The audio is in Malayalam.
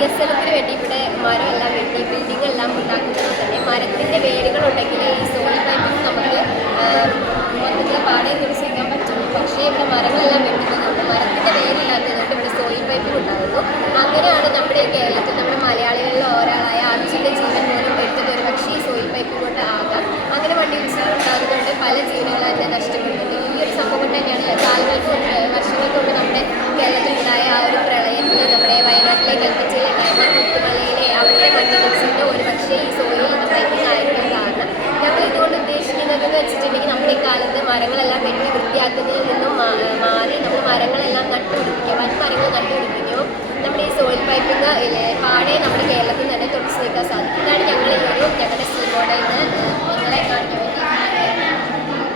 വികസനത്തിന് വേണ്ടി ഇവിടെ മരമെല്ലാം വെട്ടി ബിൽഡിംഗ് എല്ലാം ഉണ്ടാക്കുന്നത് തന്നെ മരത്തിൻ്റെ വേരുകളുണ്ടെങ്കിൽ ഈ സോയിൽ പൈപ്പിംഗ് നമുക്ക് മൊത്തത്തിൽ പാടെ നിരസിക്കാൻ പറ്റുള്ളൂ. പക്ഷേ ഇവിടെ മരങ്ങളെല്ലാം വെട്ടുന്നതുകൊണ്ട് മരത്തിൻ്റെ വേരില്ലാത്തതുകൊണ്ട് ഇവിടെ സോയിൽ പൈപ്പിംഗ് ഉണ്ടാകുന്നു. അങ്ങനെയാണ് നമ്മുടെയൊക്കെ